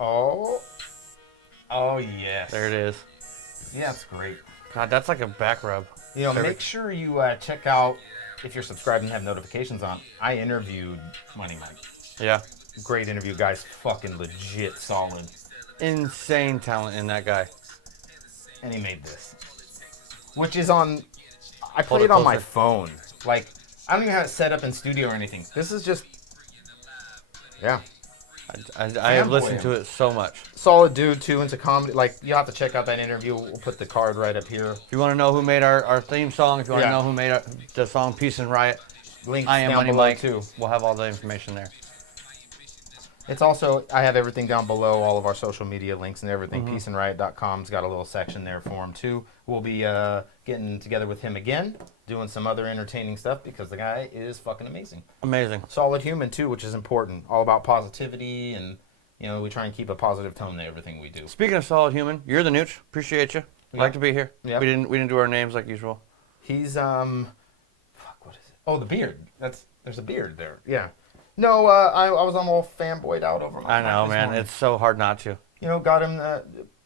Oh. Oh, yes. There it is. Yeah, it's great. God, that's like a back rub. You know, make sure you check out, if you're subscribed and have notifications on, I interviewed Iammoneymic. Yeah. Great interview, guys. Fucking legit solid. Insane talent in that guy. And he made this. Which is on... I Hold play it on my closer. phone. Like, I don't even have it set up in studio or anything. This is just... Yeah. I have listened to it so much. Solid dude, too, into comedy. Like, you have to check out that interview. We'll put the card right up here. If you want to know who made our theme song, if you want to know who made the song Peace and Riot, Links I am down Money below, Mike. too. We'll have all the information there. It's also, I have everything down below, all of our social media links and everything. Peaceandriot.com's got a little section there for him, too. We'll be getting together with him again, doing some other entertaining stuff, because the guy is fucking amazing. Amazing. Solid human, too, which is important. All about positivity, and, you know, we try and keep a positive tone to everything we do. Speaking of solid human, you're the Nooch. Appreciate you. Like to be here. Yep. We didn't do our names like usual. He's, fuck, what is it? Oh, the beard. There's a beard there. Yeah. No, I was all fanboyed out over my I know, man. morning. It's so hard not to. You know, got him to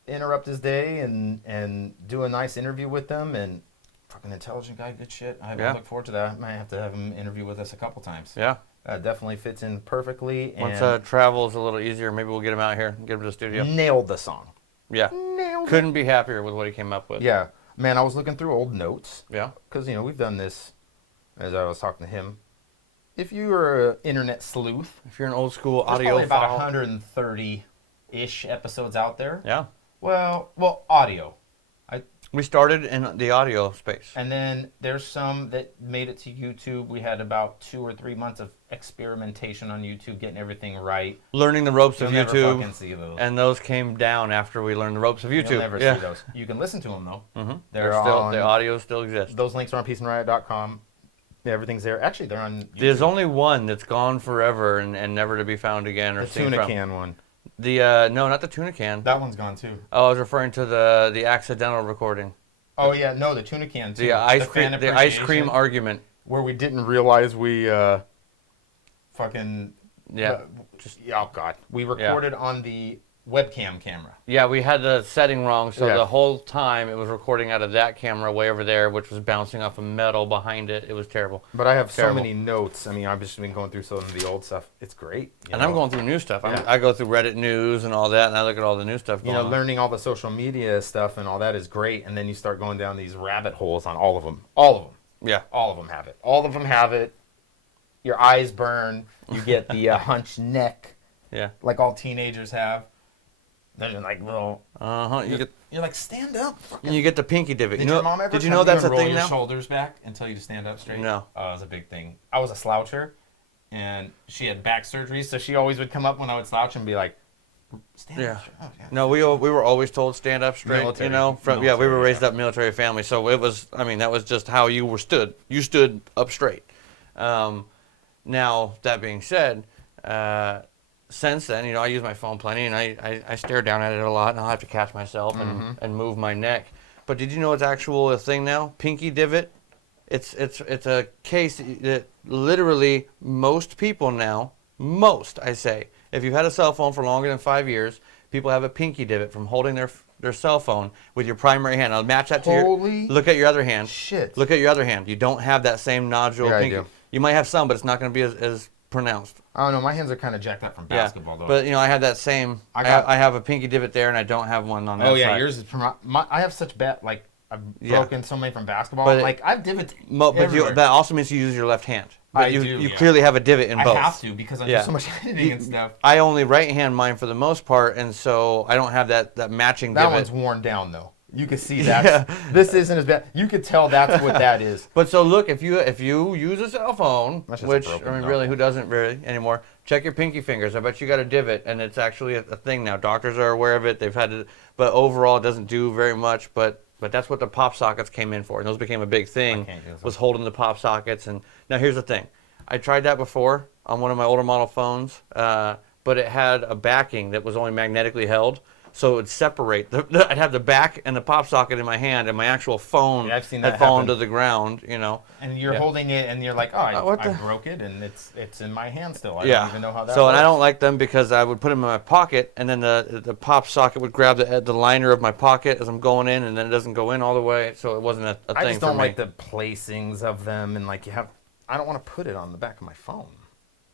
interrupt his day and do a nice interview with them, and fucking intelligent guy, good shit. I look forward to that. I might have to have him interview with us a couple times. Yeah. Definitely fits in perfectly. Once And travel's a little easier, maybe we'll get him out here and get him to the studio. nailed the song. Yeah. Nailed Couldn't be happier with what he came up with. Yeah. Man, I was looking through old notes. Yeah. Because, you know, we've done this, as I was talking to him. If you are an internet sleuth, If you're an old school there's audio probably about file. 130-ish episodes out there. Yeah. Well, audio. We started in the audio space. And then there's some that made it to YouTube. We had about 2 or 3 months of experimentation on YouTube, getting everything right. Learning the ropes You'll of never YouTube. fucking see those. And those came down after we learned the ropes of YouTube. You'll never yeah. see those. You can listen to them, though. Mm-hmm. They're still, on, the audio still exists. those links are on peaceandriot.com. Yeah, everything's there. Actually, they're on YouTube. There's only one that's gone forever and never to be found again or the seen tuna from. can one. The no, not the tuna can. That one's gone, too. Oh, I was referring to the accidental recording. Oh, yeah. No, the tuna can, too. The ice fan cream argument. Where we didn't realize we fucking... Yeah. Oh, God. We recorded on the webcam camera. Yeah, we had the setting wrong, so Yeah. the whole time it was recording out of that camera way over there, which was bouncing off of metal behind it. It was terrible. But I have Terrible. so many notes. I mean, I've just been going through some of the old stuff. It's great. And I'm going through new stuff. Yeah. I go through Reddit news and all that, and I look at all the new stuff going on. learning all the social media stuff and all that is great. And then you start going down these rabbit holes on all of them. All of them. Yeah. All of them have it. All of them have it. Your eyes burn. You get the hunched neck, Yeah. like all teenagers have. They're like little. Uh-huh. You're like, stand up. And you get the pinky divot. Did You your know, mom ever did you tell know that's a roll thing your now? shoulders back until you stand up straight? No. Oh, it was a big thing. I was a sloucher, and she had back surgery, so she always would come up when I would slouch and be like, stand Yeah. up straight. Oh, yeah. No, we were always told stand up straight. Military. You know, we were Military, raised yeah. up military family, so it was. I mean, that was just how you were stood. You stood up straight. Now that being said, since then, you know, I use my phone plenty, and I stare down at it a lot, and I'll have to catch myself and move my neck. But did you know it's a thing now? Pinky divot. It's a case that literally most people now, I say, if you've had a cell phone for longer than 5 years, people have a pinky divot from holding their cell phone with your primary hand. I'll match that to Holy look at your other hand. shit. Look at your other hand. You don't have that same nodule Yeah, I pinky. do. You might have some, but it's not going to be as pronounced. I don't know. My hands are kind of jacked up from basketball, though. But, you know, I have that same. I have a pinky divot there, and I don't have one on that oh, yeah, side. yours is from I have such bad, like, I've broken so many from basketball. But like, I've divots But everywhere. that also means you use your left hand. But I you do, yeah. clearly have a divot in both. I have to because I do so much editing and stuff. I only right hand mine for the most part, and so I don't have that matching That divot. one's worn down, though. You can see that. This isn't as bad. You could tell that's what that is. But so look, if you use a cell phone, That's just which broken, I mean, no. really, who doesn't really anymore? Check your pinky fingers. I bet you got a divot, and it's actually a thing now. Doctors are aware of it. They've had it, but overall, it doesn't do very much. But that's what the pop sockets came in for, and those became a big thing. Was holding the pop sockets. And now here's the thing. I tried that before on one of my older model phones, but it had a backing that was only magnetically held. so it would separate. I'd have the back and the pop socket in my hand, and my actual phone Yeah, I've seen had that fallen happen. to the ground. You know. And you're Yeah. holding it, and you're like, oh, What I the- broke it, and it's in my hand still. I Yeah. don't even know how that So, works. and I don't like them because I would put them in my pocket, and then the pop socket would grab the liner of my pocket as I'm going in, and then it doesn't go in all the way. So it wasn't a thing I just for don't me. like the placings of them, and like I don't want to put it on the back of my phone.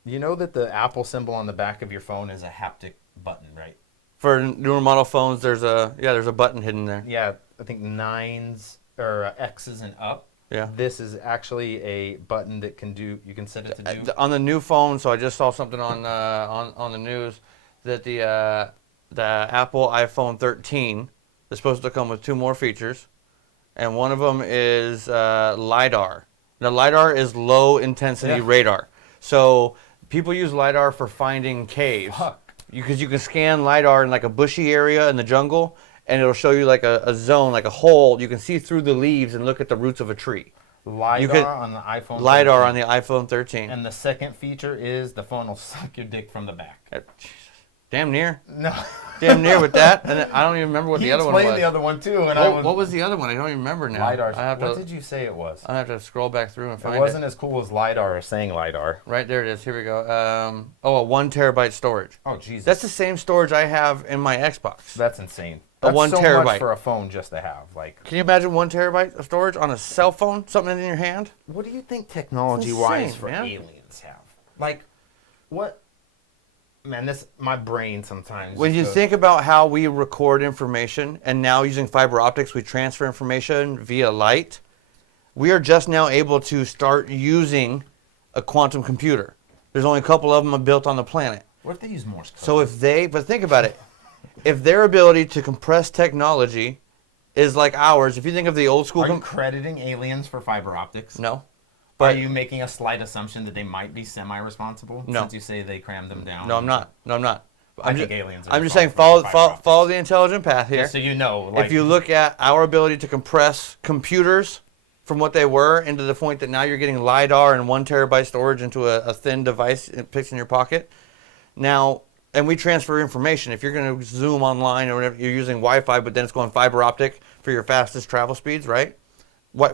You know that the Apple symbol on the back of your phone is a haptic button, right? For newer model phones, there's a button hidden there. Yeah, I think 9s or X's and up. Yeah. This is actually a button that you can set it to do. On the new phone, so I just saw something on the news that the Apple iPhone 13 is supposed to come with 2 more features, and one of them is Lidar. Now, Lidar is low intensity radar. So people use Lidar for finding caves. Fuck. Because you can scan Lidar in like a bushy area in the jungle, and it'll show you like a zone, like a hole. You can see through the leaves and look at the roots of a tree. Lidar on the iPhone. Lidar 13. on the iPhone 13. And the second feature is the phone will suck your dick from the back. Jesus. Damn near. No. Damn near with that. And I don't even remember what He the other one was. explained the other one too, and What was the other one? I don't even remember now. Lidar. I have What to, did you say it was? I have to scroll back through and find it. It wasn't as cool as Lidar or saying Lidar. Right there it is. Here we go. A 1 terabyte storage. Oh, Jesus. That's the same storage I have in my Xbox. That's insane. A That's 1 so terabyte. much for a phone just to have. Like, Can you imagine 1 terabyte of storage on a cell phone? Something in your hand? what do you think technology-wise insane, for man. aliens have? Like, what? Man, my brain sometimes. When just you goes, think about how we record information, and now using fiber optics, we transfer information via light, we are just now able to start using a quantum computer. There's only a couple of them built on the planet. what if they use Morse code? So but think about it. If their ability to compress technology is like ours, if you think of the old school... Are you crediting aliens for fiber optics? No. Are you making a slight assumption that they might be semi-responsible? No. Since you say they crammed them down. No, I'm not. No, I'm not. I think aliens are I'm just saying responsible for fiber follow the intelligent path here. Just so you know. Like, If you look at our ability to compress computers from what they were into the point that now you're getting LiDAR and 1 terabyte storage into a thin device it fits in your pocket. Now, and we transfer information. If you're going to Zoom online or whatever, you're using Wi-Fi, but then it's going fiber optic for your fastest travel speeds, right?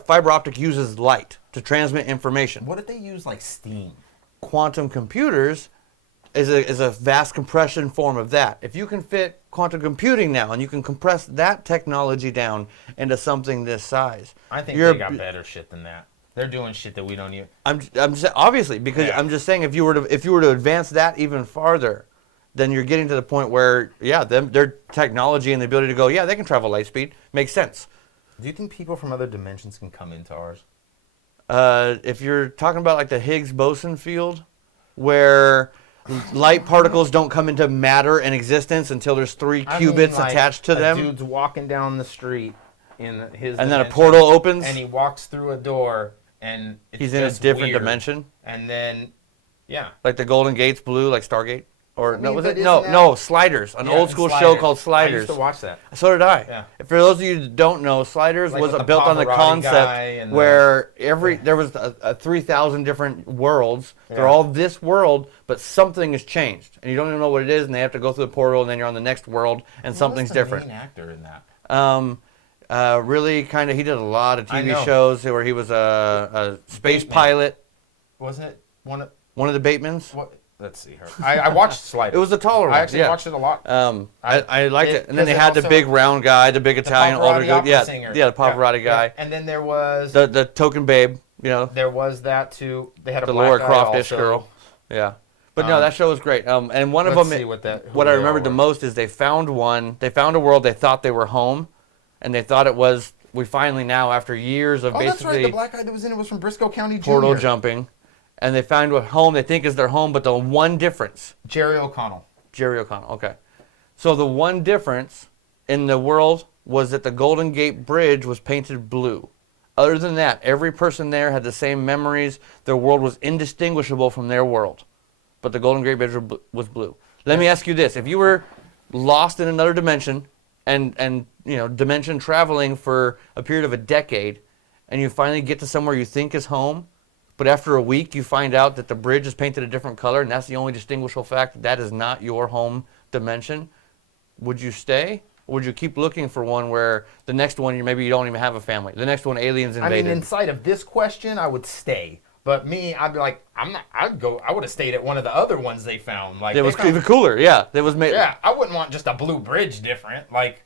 Fiber optic uses light to transmit information. what if they use like steam? Quantum computers is a vast compression form of that. If you can fit quantum computing now and you can compress that technology down into something this size, I think you're- they got better shit than that. They're doing shit that we don't even. I'm just obviously because Yeah. I'm just saying if you were to advance that even farther, then you're getting to the point where their technology and the ability to go they can travel light speed makes sense. Do you think people from other dimensions can come into ours? If you're talking about like the Higgs boson field, where light particles don't come into matter and existence until there's 3 I mean, qubits like, attached to a them, dude's walking down the street in his. and then a dimension, portal opens, and he walks through a door, and it's he's in a just different weird. dimension, And then, yeah. like the Golden Gate's blue, like Stargate. Or I no, mean, was but it? No, isn't no, that- Sliders, an Yeah, old school show Sliders. called I Sliders. used to watch that. So did I. Yeah. For those of you who don't know, Sliders Like was with the built on the Pavarotti guy concept and the- where there was a 3,000 different worlds. They're Yeah. all this world, but something has changed, and you don't even know what it is, and they have to go through the portal, and then you're on the next world, and something's What's the different. main actor in that? Really, kind of, he did a lot of I TV know. shows where he was a space Bateman. pilot. Wasn't it one of One of the Batemans. what? Let's see her. I watched Sliders. It was the taller one. I actually yeah. watched it a lot. I liked it. And then they because it had the also- big round guy, the big Italian older Pavarotti dude. opera Yeah, singer. yeah, the Pavarotti guy. Yeah. And then there was The token babe, there was that too. They had a the black Laura guy Croft-ish also. girl. Yeah. But no, that show was great. And one of let's them, see what I they remembered the are. most is they found a world they thought they were home, and they thought it was, we finally now, after years of Oh, that's right. basically The black guy that was in it was from Briscoe County Jr. portal jumping, and they find what home they think is their home, but the one difference, Jerry O'Connell. Jerry O'Connell, okay. So the one difference in the world was that the Golden Gate Bridge was painted blue. Other than that, every person there had the same memories. Their world was indistinguishable from their world. But the Golden Gate Bridge was blue. Let me ask you this. If you were lost in another dimension and dimension traveling for a period of a decade, and you finally get to somewhere you think is home, but after a week you find out that the bridge is painted a different color, and that's the only distinguishable fact that is not your home dimension, would you stay? Or would you keep looking for one where the next one maybe you don't even have a family? The next one, aliens invaded. I mean, inside of this question, I would stay. But me, I'd be like, I'm not. I'd go. I would have stayed at one of the other ones they found. Like it was even cooler. Yeah, it was made. Yeah, I wouldn't want just a blue bridge different. Like,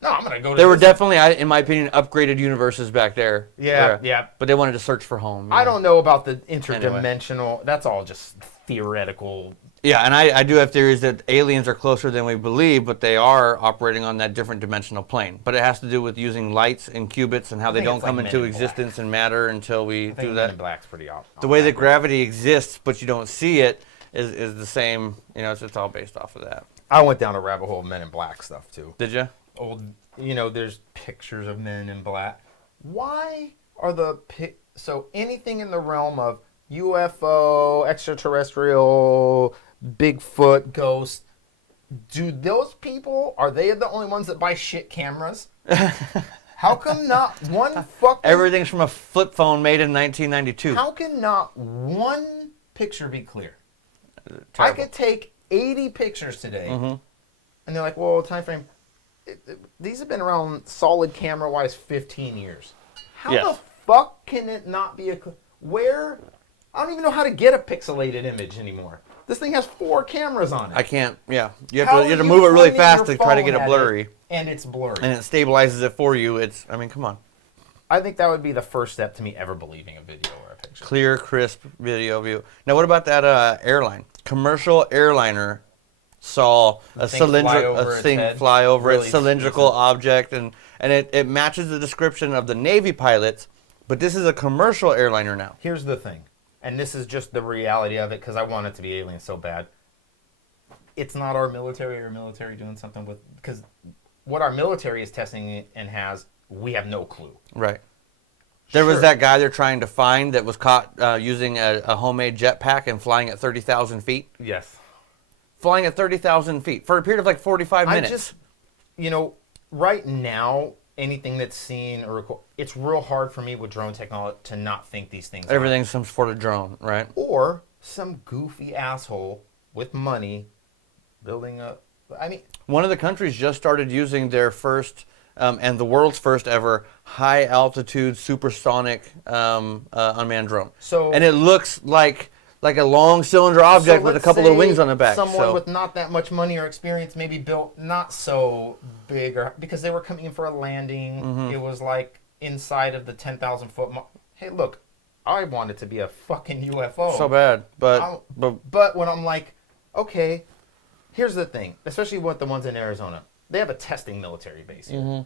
no, I'm gonna go to. There were definitely, in my opinion, upgraded universes back there. Yeah, yeah. But they wanted to search for home. I don't know about the interdimensional. Anyway. That's all just theoretical. Yeah, and I do have theories that aliens are closer than we believe, but they are operating on that different dimensional plane. But it has to do with using lights and qubits and how they don't come into existence and matter until we do that. Men in Black's pretty awesome. The way that gravity exists, but you don't see it, is the same. You know, it's all based off of that. I went down a rabbit hole of Men in Black stuff too. Did you? Old, there's pictures of Men in Black. Why are so anything in the realm of UFO, extraterrestrial, Bigfoot, ghost, do those people, are they the only ones that buy shit cameras? How come not one fucking... Everything's from a flip phone made in 1992. How can not one picture be clear? Terrible. I could take 80 pictures today, and they're like, well, time frame... these have been around solid camera-wise 15 years. How the fuck can it not be where... I don't even know how to get a pixelated image anymore. This thing has 4 cameras on it. I can't, yeah. You have to move it really fast to try to get it blurry. And it's blurry. And it stabilizes it for you. I mean, come on. I think that would be the first step to me ever believing a video or a picture. Clear, crisp video view. Now, what about that airline? Commercial airliner saw a thing fly over it, cylindrical object, and it matches the description of the Navy pilots, but this is a commercial airliner now. Here's the thing. And this is just the reality of it because I want it to be alien so bad. It's not our military doing something with... Because what our military is testing and has, we have no clue. Right. There was that guy they're trying to find that was caught using a homemade jetpack and flying at 30,000 feet. Yes. Flying at 30,000 feet for a period of like 45 minutes. Right now... anything that's seen or recorded, it's real hard for me with drone technology to not think these things. Everything's some sort of drone, right? Or some goofy asshole with money building a. I mean, one of the countries just started using their first and the world's first ever high altitude supersonic unmanned drone. And it looks like a long cylinder object with a couple of wings on the back. Someone with not that much money or experience maybe built not so big, or because they were coming in for a landing. It was like inside of the 10,000 foot. Hey, look, I want it to be a fucking UFO. So bad, but when I'm like, okay, here's the thing, especially with the ones in Arizona, they have a testing military base here.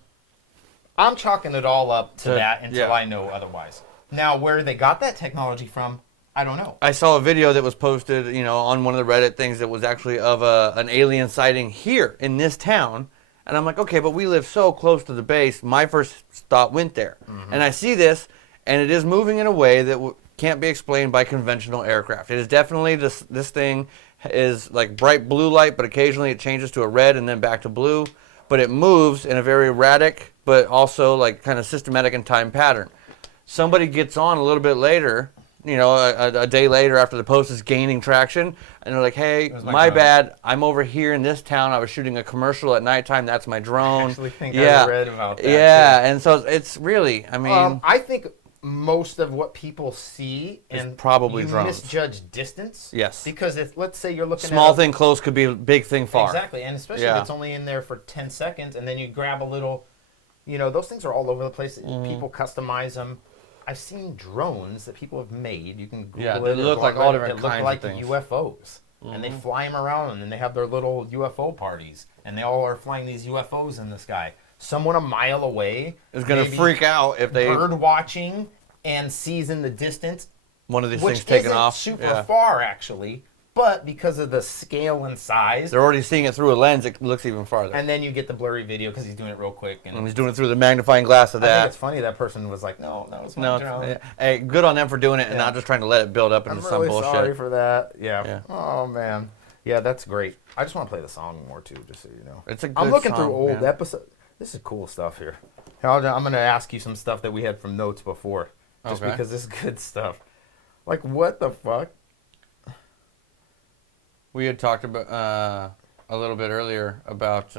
I'm chalking it all up to that until I know otherwise. Now, where they got that technology from, I don't know. I saw a video that was posted, on one of the Reddit things that was actually of an alien sighting here in this town. And I'm like, okay, but we live so close to the base. My first thought went there. And I see this, and it is moving in a way that can't be explained by conventional aircraft. It is definitely, this thing is like bright blue light, but occasionally it changes to a red and then back to blue. But it moves in a very erratic, but also like kind of systematic and time pattern. Somebody gets on a little bit later... a day later after the post is gaining traction, and they're like, hey, my bad, I'm over here in this town, I was shooting a commercial at nighttime, that's my drone. I actually think I read about that. Yeah, too. And so it's really, I mean... I think most of what people see and probably drones. Misjudge distance. Yes. Because let's say you're looking small thing close could be a big thing far. Exactly, and especially if it's only in there for 10 seconds, and then you grab a little, those things are all over the place. People customize them. I've seen drones that people have made. You can Google it. They look like all different kinds of things. They look like UFOs. And they fly them around, and they have their little UFO parties. And they all are flying these UFOs in the sky. Someone a mile away is going to freak out if they... bird watching and sees in the distance. One of these things taking off. Super far, actually. But because of the scale and size... they're already seeing it through a lens, it looks even farther. And then you get the blurry video because he's doing it real quick. And he's doing it through the magnifying glass of that. I think it's funny that person was like, no, it's my drone. Yeah. Hey, good on them for doing it and not just trying to let it build up into some bullshit. I'm really sorry for that. Yeah. Oh, man. Yeah, that's great. I just want to play the song more, too, just so you know. It's a good I'm looking song, through old episodes. This is cool stuff here. I'm going to ask you some stuff that we had from notes before. Just because this is good stuff. Like, what the fuck? We had talked about a little bit earlier about.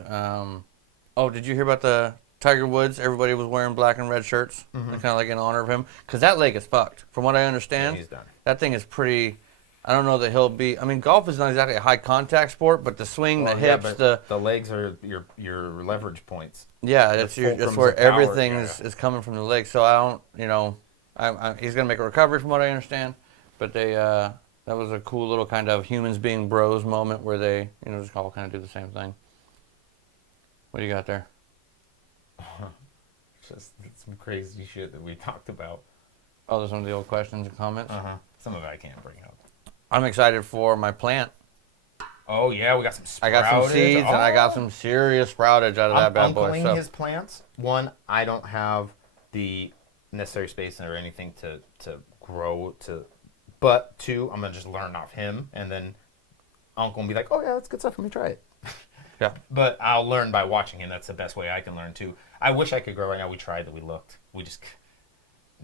Oh, did you hear about the Tiger Woods? Everybody was wearing black and red shirts, kind of like in honor of him, because that leg is fucked. From what I understand, Yeah, he's done. that thing is pretty. I don't know that he'll be. I mean, golf is not exactly a high contact sport, but the swing, Well, the hips, but the legs are your leverage points. that's fulcrums where of power, everything yeah. is coming from the leg. So I don't, he's gonna make a recovery from what I understand, but that was a cool little kind of humans being bros moment where they, just all kind of do the same thing. What do you got there? Just some crazy shit that we talked about. Oh, those are some of the old questions and comments. Some of it I can't bring up. I'm excited for my plant. Oh yeah, we got some sproutage. I got some seeds and I got some serious sproutage out of that bad boy. I'm So. uncling his plants. One, I don't have the necessary space or anything to grow to. But two, I'm gonna just learn off him, and then Uncle will be like, "Oh yeah, that's good stuff. Let me try it." Yeah. But I'll learn by watching him. That's the best way I can learn too. I wish I could grow right now. We tried that. We looked.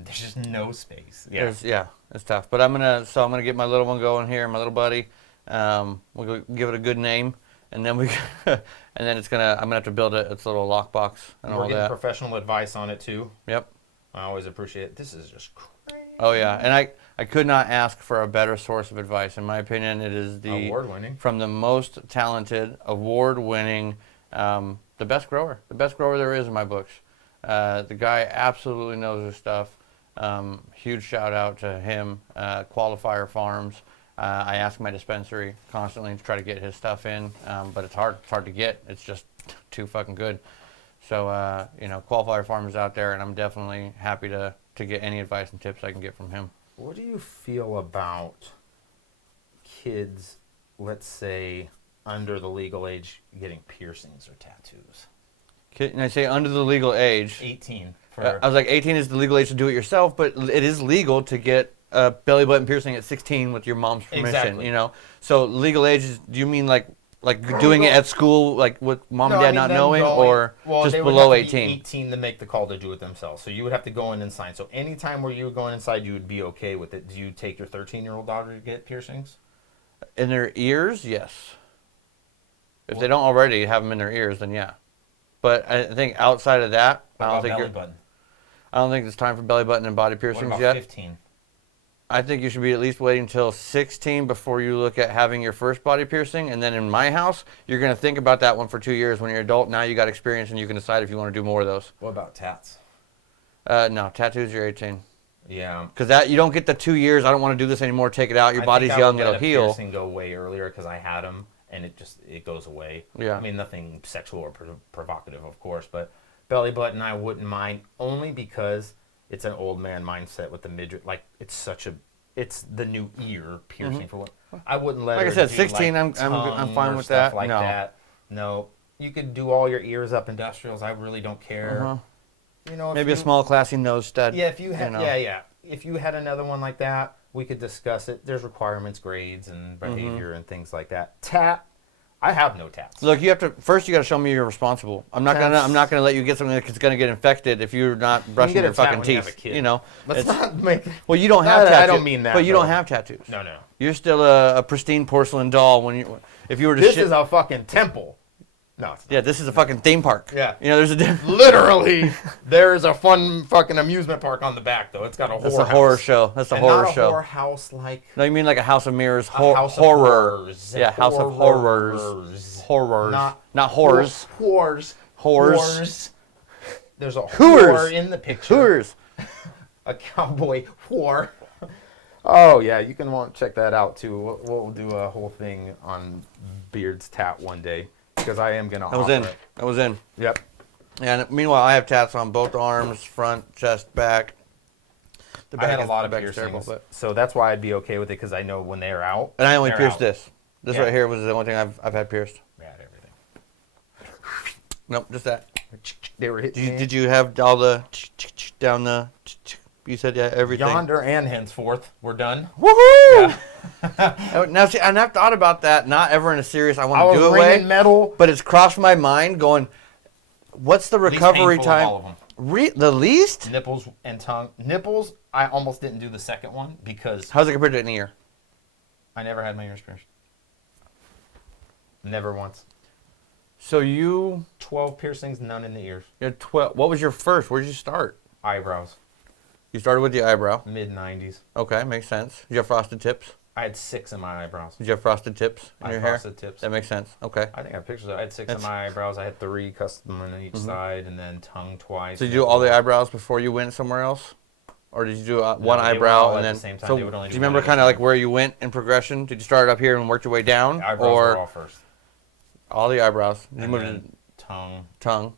There's just no space. Yeah. It's tough. But I'm gonna get my little one going here, my little buddy. We'll go give it a good name, and then I'm gonna have to build its little lockbox and We're all getting that. professional advice on it too. Yep. I always appreciate it. This is just crazy. Oh yeah, and I could not ask for a better source of advice. In my opinion, it is Award-winning. from the most talented, award-winning, the best grower there is in my books. The guy absolutely knows his stuff. Huge shout out to him. Qualifier Farms. I ask my dispensary constantly to try to get his stuff in, but it's hard. It's hard to get. It's just too fucking good. So Qualifier Farms is out there, and I'm definitely happy to get any advice and tips I can get from him. What do you feel about kids, let's say, under the legal age, getting piercings or tattoos? And I say under the legal age. 18. I was like, 18 is the legal age to do it yourself, but it is legal to get a belly button piercing at 16 with your mom's permission. Exactly. So legal age is, do you mean like doing it at school, like with mom and dad not knowing, or just they would below have to be 18? 18 to make the call to do it themselves. So you would have to go in and sign. So anytime where you were going inside, you would be okay with it. Do you take your 13-year-old daughter to get piercings? In their ears, yes. If they don't already have them in their ears, then yeah. But I think outside of that, I don't think it's time for belly button and body piercings what about yet. 15? I think you should be at least waiting until 16 before you look at having your first body piercing. And then in my house, you're going to think about that one for 2 years. When you're an adult, now you got experience and you can decide if you want to do more of those. What about tats? No, tattoos, you're 18. Yeah. Because you don't get the 2 years, I don't want to do this anymore, take it out. Your body's young, it'll heal. Piercing go way earlier because I had them, and it goes away. Yeah. I mean, nothing sexual or provocative, of course, but belly button I wouldn't mind, only because it's an old man mindset with the midriff. Like, it's the new ear piercing for what I wouldn't let. Like her I said, do, 16, like, I'm fine or with stuff that. Like No. that. No, you could do all your ears up industrials. I really don't care. Maybe a small classy nose stud. Yeah, if you had, if you had another one like that, we could discuss it. There's requirements, grades, and behavior and things like that. Tat, I have no tats. Look, you got to show me you're responsible. I'm not gonna let you get something that's gonna get infected if you're not brushing your fucking teeth. Let's not make. Well, you don't have tattoos. I don't mean that. But you don't have tattoos. No. You're still a pristine porcelain doll if you were to. This is a fucking temple. No. It's not. Yeah, this is a fucking theme park. Yeah. There's a difference. Literally, there's a fun fucking amusement park on the back though. It's got a horror. That's a horror show. That's a horror not a show. horror house like. No, you mean like a House of Mirrors House of horror. Horrors. Yeah, House of Horrors. Horrors. Not horrors. Whores. Whores. There's a Whores. whore in the picture. Whores. A cowboy whore. Oh yeah, you can want to check that out too. We'll do a whole thing on Beard's tat one day because I am gonna. That was in. Yep. And meanwhile, I have tats on both arms, front, chest, back. I had a lot of piercings, so that's why I'd be okay with it because I know when they're out. And I only pierced this. This right here was the only thing I've had pierced. Yeah, everything. Nope, just that. They were hitting. Did you have all the down the? You said everything. Yonder and henceforth, we're done. Woohoo! Yeah. Now see, and I've thought about that. Not ever in a serious. I want to do it way. Metal, but it's crossed my mind. Going, what's the recovery time? All of them. The least? Nipples and tongue. Nipples. I almost didn't do the second one because. How's it compared to an ear? I never had my ears pierced. Never once. So you 12 piercings, none in the ears. you're 12. What was your first? Where'd you start? Eyebrows. You started with the eyebrow. Mid-90s. Okay, makes sense. Did you have frosted tips? I had 6 in my eyebrows. Did you have frosted tips in I your had hair? frosted tips. That makes sense. Okay. I think I have pictures of it. I had 6 in my eyebrows. I had 3 custom on each side, and then tongue twice. So did you do all the eyebrows before you went somewhere else? Or did you do one they went eyebrow all and at then? the same time. So They would only do do you remember one at a kind of like time. where you went in progression? Did you start up here and work your way down, Eyebrows or were all first. all the eyebrows? You And moved then tongue. to tongue,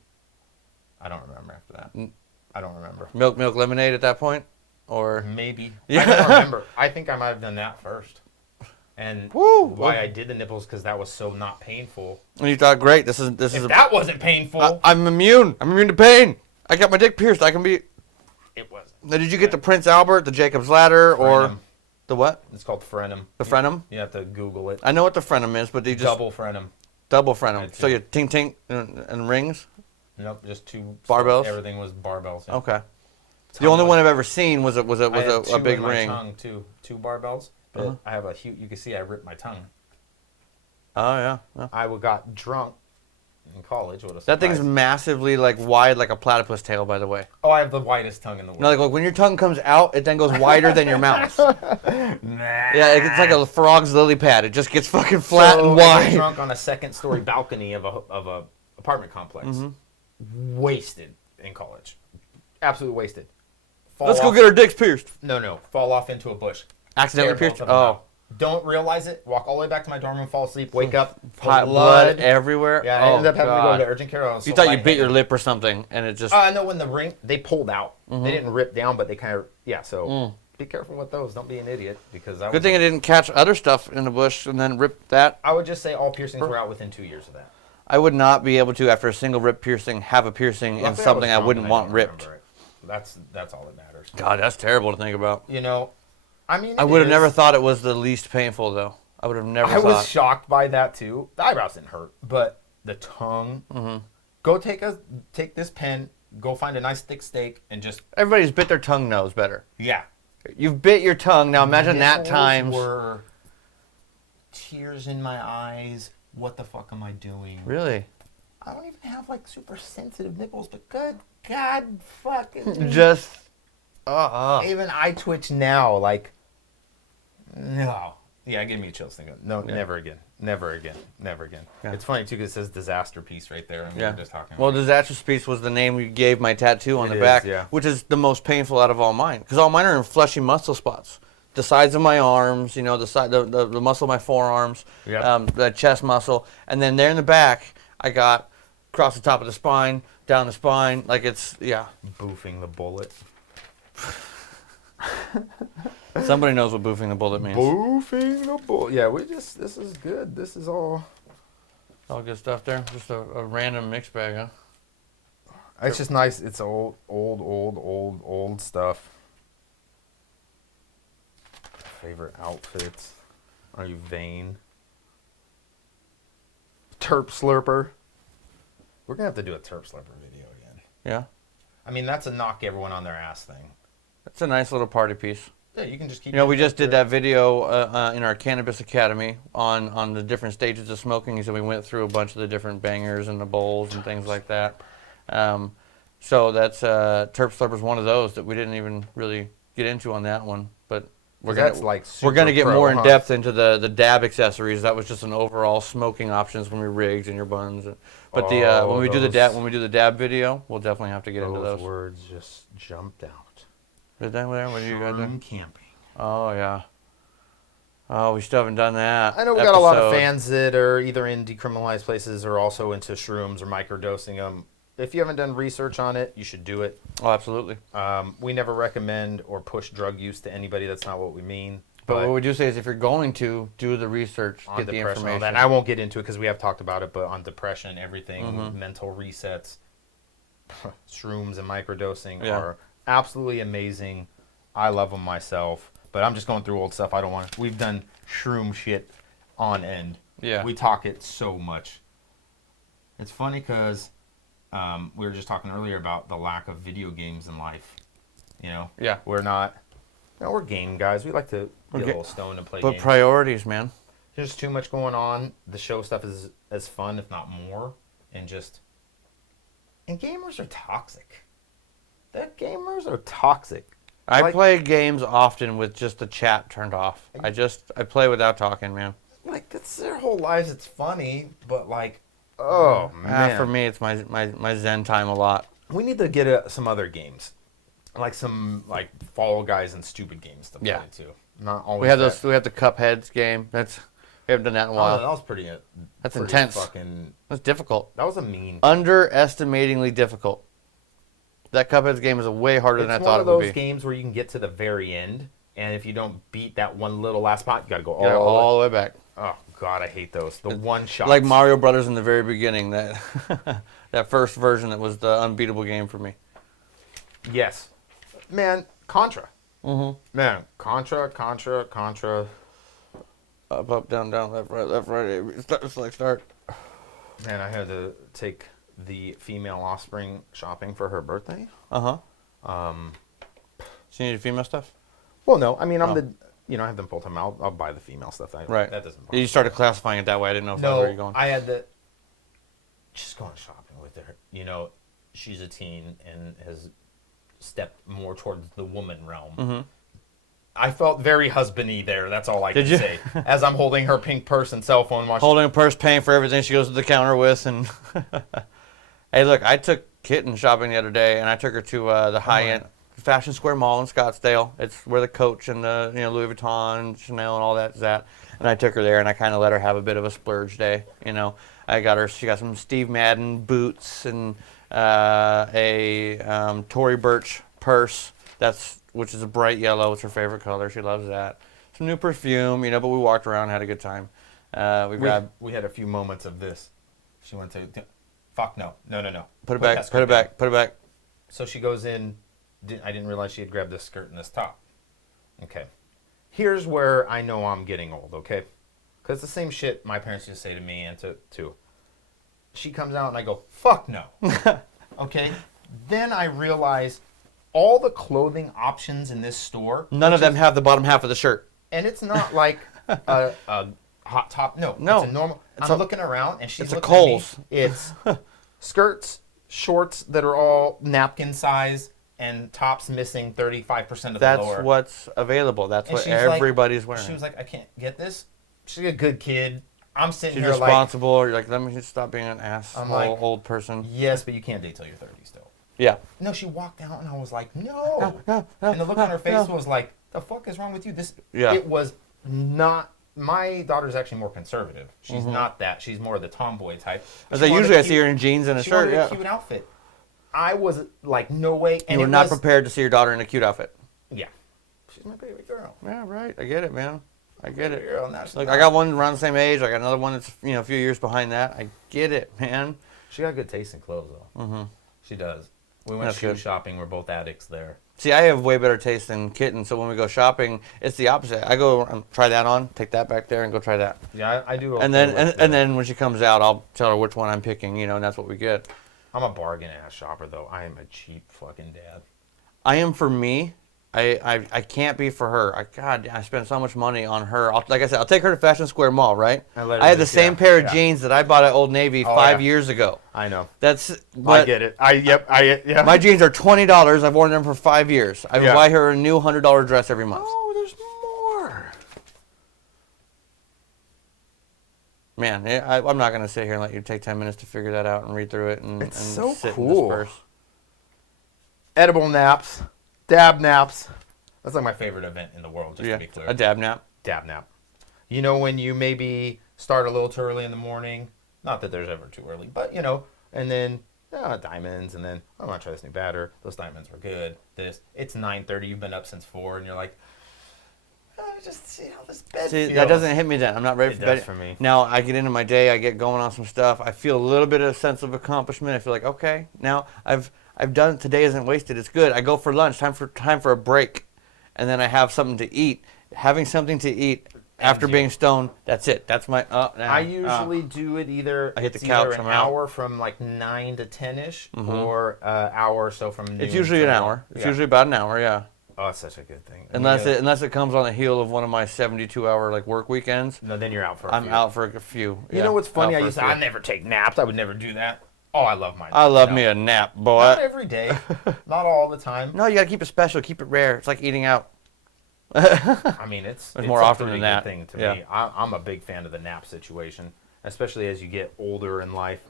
I don't remember after that. I don't remember. milk lemonade at that point, or Maybe. Yeah. I don't remember. I think I might have done that first. And Woo! why I did the nipples, because that was so not painful. and you thought, great, this is If that wasn't painful, I'm immune. I'm immune to pain. I got my dick pierced. I can be. it wasn't. Now, did you get the Prince Albert, the Jacob's Ladder, or Frenum. the what? It's called frenum. The frenum? You have to Google it. I know what the frenum is, but you just Double frenum. double I frenum. had So two. you ting ting and rings. Nope, just 2 Barbells? Everything was barbells. Yeah. Okay. The Tongue only was- one I've ever seen was I had a 2 big in my ring. tongue too. 2 barbells. But Uh-huh. I have a huge. You can see I ripped my tongue. Oh yeah. Yeah. I got drunk in college. What a That thing's surprise. massively like wide, like a platypus tail. By the way. Oh, I have the widest tongue in the world. No, like when your tongue comes out, it then goes wider than your mouth. Yeah, it's like a frog's lily pad. It just gets fucking flat and I got wide. drunk on a 2nd-story balcony of a apartment complex. Mm-hmm. Wasted in college. Absolutely wasted. Fall Let's go off- get our dicks pierced. No. Fall off into a bush. Accidentally Tear both pierced. of them Oh, out. Don't realize it. Walk all the way back to my dorm room. Fall asleep. Wake up. hot blood everywhere. Yeah, I oh, ended up having to go God. to urgent care. I was You so thought you bit your lightheaded. lip or something, and it just. No, when the ring, they pulled out. They didn't rip down, but they kind of, yeah, so be careful with those. Don't be an idiot, because that Good was, thing I didn't catch other stuff in the bush and then rip that. I would just say all piercings were out within 2 years of that. I would not be able to, after a single rip piercing, have a piercing in Luckily, something was I drunk wouldn't and want don't ripped. remember it. That's all that matters. God, that's terrible to think about. You know, I mean, I it would have is. never thought it was the least painful, though. I would have never I thought. was shocked by that too. The eyebrows didn't hurt, but the tongue. Go take this pen. Go find a nice thick steak and just Everybody's bit their tongue knows better. yeah. You've bit your tongue. Now imagine that Nipples times. were tears in my eyes. What the fuck am I doing? Really? I don't even have like super sensitive nipples, but good God, fucking. Just. Even I twitch now. Like, no. Yeah, give me a chills thinking. No, Yeah. never again. Never again. Never again. Yeah. It's funny too because it says disaster piece right there. I mean, Yeah. we're just talking. Well, about disaster piece was the name you gave my tattoo on It the is, back, yeah. which is the most painful out of all mine. Because all mine are in fleshy muscle spots. The sides of my arms, you know, the muscle of my forearms, Yep. the chest muscle, and then there in the back, I got across the top of the spine, down the spine, like it's boofing the bullet. Somebody knows what boofing the bullet means. Boofing the bullet. Yeah, this is good. This is all. All good stuff there. Just a random mix bag, huh? It's just nice. It's old stuff. Favorite outfits? Are you vain? Terp slurper. We're gonna have to do a terp slurper video again. Yeah. I mean, that's a knock everyone on their ass thing. It's a nice little party piece. Yeah, you can just keep. You know, we doing just did that video in our Cannabis Academy on the different stages of smoking. So we went through a bunch of the different bangers and the bowls and things like that. So that's Terp Slurper's one of those that we didn't even really get into on that one. But we're That's gonna like we're gonna super get pro, more in huh? depth into the dab accessories. That was just an overall smoking options when we rigged in your buns. But Oh, when we do those- the dab video, we'll definitely have to get into Those those. words just jumped out. Did that there? What do you got there? Shroom camping. Oh yeah. Oh, we still haven't done that. I know we got a lot of episode. fans that are either in decriminalized places or also into shrooms or microdosing them. If you haven't done research on it, you should do it. Oh, absolutely. We never recommend or push drug use to anybody. That's not what we mean. But what we do say is if you're going to, do the research, on get the depression, all information. that. And I won't get into it because we have talked about it, but on depression, everything, Mm-hmm. mental resets, shrooms and microdosing Yeah. are absolutely amazing. I love them myself, but I'm just going through old stuff. I don't want to. We've done shroom shit on end. Yeah. We talk it so much. It's funny because we were just talking earlier about the lack of video games in life. You know? Yeah. We're not. No, we're game guys. We like to get a ga- little stoned and play But games. priorities, man. There's too much going on. The show stuff is as fun, if not more. and gamers are toxic. Gamers are toxic. I play games often with just the chat turned off. I play without talking, man. Like, it's their whole lives. It's funny, but like, oh man. For me, it's my zen time a lot. We need to get some other games, like some Fall Guys and stupid games to play too. Not always. We have those. We have the Cupheads game. We haven't done that in a while. That was pretty. That's pretty intense. Fucking. That's difficult. That was a mean. Underestimatingly difficult. That Cupheads game is way harder than I thought it would be. It's one of those games where you can get to the very end, and if you don't beat that one little last spot, you got to go all the way back. Oh God, I hate those. The one shot. Like Mario Brothers in the very beginning. That that first version that was the unbeatable game for me. Yes, man. Contra. Mm-hmm. Man, Contra. Up, down, left, right. Start. Man, I had to take the female offspring shopping for her birthday. So you need female stuff? Well, no. I mean, I have them full time. I'll buy the female stuff. Right. That doesn't bother You started classifying it that way. I didn't know if that's where you're going. I had to just going shopping with her. You know, she's a teen and has stepped more towards the woman realm. Mm-hmm. I felt very husbandy there. That's all I can you? say. As I'm holding her pink purse and cell phone, holding a purse, paying for everything she goes to the counter with, and hey, look, I took Kitten shopping the other day, and I took her to the high-end Fashion Square Mall in Scottsdale. It's where the Coach and the Louis Vuitton, Chanel, and all that is at. And I took her there, and I kind of let her have a bit of a splurge day. She got some Steve Madden boots and a Tory Burch purse. Which is a bright yellow. It's her favorite color. She loves that. Some new perfume, but we walked around and had a good time. We had a few moments of this. She went to, fuck no. Put it back. So she goes in. I didn't realize she had grabbed this skirt and this top. Okay. Here's where I know I'm getting old, okay? Because the same shit my parents used to say to me and to. She comes out and I go, fuck no. Okay? Then I realize all the clothing options in this store. None of them have the bottom half of the shirt. And it's not like a hot top. No. It's a normal. I'm looking around and she's looking at me. It's skirts, shorts that are all napkin size, and tops missing 35% of the lower. That's what's available. That's what everybody's wearing. She was like, I can't get this. She's a good kid. I'm sitting here responsible. You're like, let me just stop being an asshole old person. Yes, but you can't date till you're 30 still. Yeah. No, she walked out and I was like, no. And the look on her face was like, the fuck is wrong with you? It was not. My daughter's actually more conservative. She's not that. She's more the tomboy type. I see her in jeans and a shirt. She wanted a cute outfit. I was like, no way. And you were not prepared to see your daughter in a cute outfit. Yeah. She's my baby girl. Yeah, right. I get it, man. I get it. Girl, look, I got one around the same age. I got another one that's a few years behind that. I get it, man. She got good taste in clothes, though. Mm-hmm. She does. We went shoe shopping. We're both addicts there. See, I have way better taste than Kitten, so when we go shopping, it's the opposite. I go try that on, take that back there, and go try that. Yeah, I do. And then when she comes out, I'll tell her which one I'm picking, and that's what we get. I'm a bargain ass shopper, though. I am a cheap fucking dad. I am for me. I can't be for her. I spend so much money on her. Like I said, I'll take her to Fashion Square Mall, right? I had the same pair of jeans that I bought at Old Navy 5 years ago. I know. I get it. Yeah. My jeans are $20. I've worn them for 5 years. I buy her a new $100 dress every month. Oh, there's more. Man, I'm not going to sit here and let you take 10 minutes to figure that out and read through it and so sit cool. and disperse. Edible naps. Dab naps. That's like my favorite event in the world, just to be clear. A dab nap? Dab nap. You know, when you maybe start a little too early in the morning. Not that there's ever too early, but, and then diamonds, and then, I want to try this new batter. Those diamonds were good. It's 9:30. You've been up since 4, and you're like, just see how this bed feels. That doesn't hit me then. I'm not ready for bed. It does for me. Now, I get into my day. I get going on some stuff. I feel a little bit of a sense of accomplishment. I feel like, okay, now I've done today isn't wasted. It's good. I go for lunch. Time for a break, and then I have something to eat. Having something to eat after being stoned. That's it. That's my. I usually do it either. I hit the couch. Either an hour from like 9 to 10ish, or an hour or so from noon. It's usually an hour. It's usually about an hour. Yeah. Oh, it's such a good thing. Unless it comes on the heel of one of my 72-hour like work weekends. No, then you're out for a I'm few. out for a few. You know what's funny? I I never take naps. I would never do that. Oh, I love my naps. I love me a nap, boy. Not every day. Not all the time. No, you gotta keep it special, keep it rare. It's like eating out. I mean, it's more a often pretty than good that. thing to Yeah. me. I'm a big fan of the nap situation, especially as you get older in life.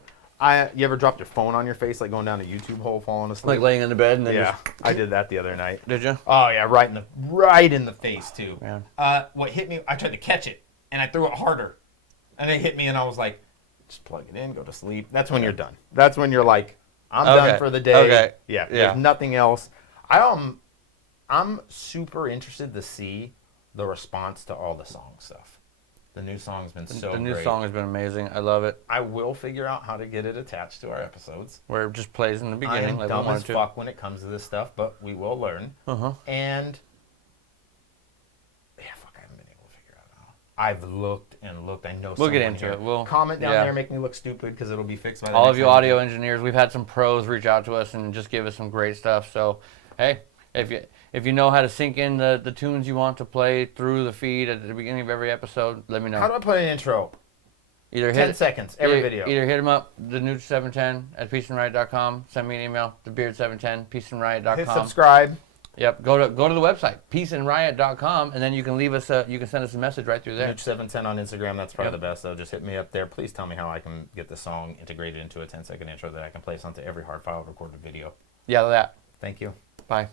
You ever dropped your phone on your face, like going down a YouTube hole, falling asleep? Like laying in the bed and then Yeah, I did that the other night. Did you? Oh yeah, right in the face too. Yeah. What hit me? I tried to catch it, and I threw it harder, and it hit me, and I was like, just plug it in, go to sleep. That's when you're done. That's when you're like, I'm done for the day. Okay. Yeah. Yeah. There's nothing else. I'm super interested to see the response to all the song stuff. The new song's been so The new great. song has been amazing. I love it. I will figure out how to get it attached to our episodes. Where it just plays in the I beginning. am like dumb we as wanted to. fuck when it comes to this stuff, but we will learn. And yeah, fuck, I haven't been able to figure it out. I've looked and looked. I know. We'll get someone into here. it. We'll comment down yeah. there, make me look stupid because it'll be fixed by the All next of you time. audio engineers, we've had some pros reach out to us and just give us some great stuff. So, hey, if you know how to sync in the tunes you want to play through the feed at the beginning of every episode, let me know. How do I put an intro? Either 10 seconds every video. Either hit them up, the Nooch710 at peaceandriot.com. Send me an email, thebeard710, peaceandriot.com. Hit subscribe. Yep, go to the website, peaceandriot.com, and then you can leave us you can send us a message right through there. Nooch710 on Instagram. That's probably the best, though. Just hit me up there. Please tell me how I can get the song integrated into a 10-second intro that I can place onto every hard file recorded video. Yeah, that. Thank you. Bye.